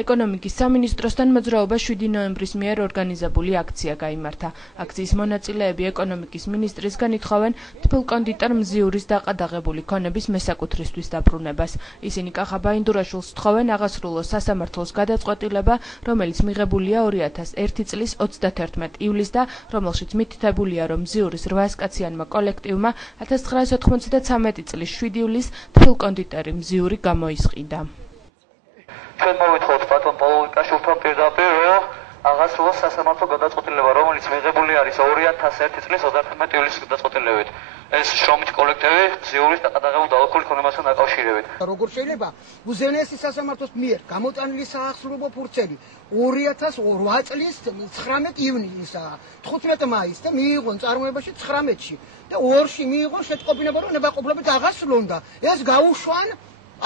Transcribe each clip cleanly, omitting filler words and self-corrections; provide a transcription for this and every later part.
ეკონომიკის სამინისტროსთან მოძრაობა 7 ნოემბრის მიერ ორგანიზებული აქცია გაიმართა. აქციის მონაწილეები ეკონომიკის მინისტრისგან ითხოვენ თბილ კონდიტერ მზიურის დაყადაღებული ქონების მესაკუთრისთვის დაბრუნებას. ისინი კახა ბაინდურაშვილს თხოვენ აღასრულოს სასამართლოს გადაწყვეტილება, რომელიც მიღებულია 2001 წლის 31 ივლისს და რომელშიც მითითებულია, რომ მზიურის 8 კაციანმა კოლექტივმა 1993 წლის 7 ივლისს თბილ კონდიტერი მზიური გამოისყიდა. ჩვენ მოვითხოვთ ბატონ პაულ კაშულთან პირდაპირ, რომ აღასრულოს სასამართლო გადაწყვეტილება, რომელიც მიღებული არის 2001 წლის 31 ივლისის გადაწყვეტილებით. ეს შრომითი კოლექტივი მზიურის დაყადაღებულ დალოქული ქონებასთან დაკავშირებით. როგორ შეიძლება უზენაესი სასამართლოს მიერ გამოტანილი საახსრულებო ფურცელი 2008 წლის 19 ივნისაა 15 მაისს და მიიღონ წარმოებაში 19-ში და 2-ში მიიღონ შეტყობინება, რომ ნებაყოფლობით აღასრულონდა. ეს გაუშვან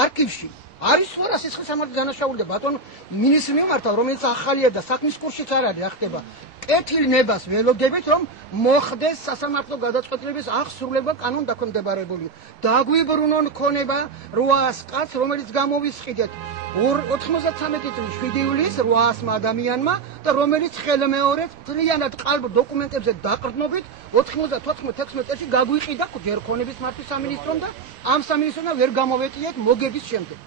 არქივში. არის თუ არა სისხლის სამართლის დანაშაული და ბატონ მინისტრი მიმართავ, რომელიც ახალია და საქმის კურსშიც არ არის ახდება. კეთილ ნებას ველოდებით, რომ მოხდეს სასამართლო გადაწყვეტილების აღსრულება კანონ დაქვემდებარებული. დაგვიბრუნონ ქონება 800 კაცს, რომელიც გამოვისყიდეთ 93 წლის 7 ივლისს 800 ადამიანმა და რომელიც ხელმეორედ ძალიანად ყალბ დოკუმენტებზე დაყრდნობით 94-16 წელს გაგვიყიდა ჯერ ქონების მართვის სამინისტრომ და ამ სამინისტრომ ვერ გამოვეტიეთ მოგების შემდეგ.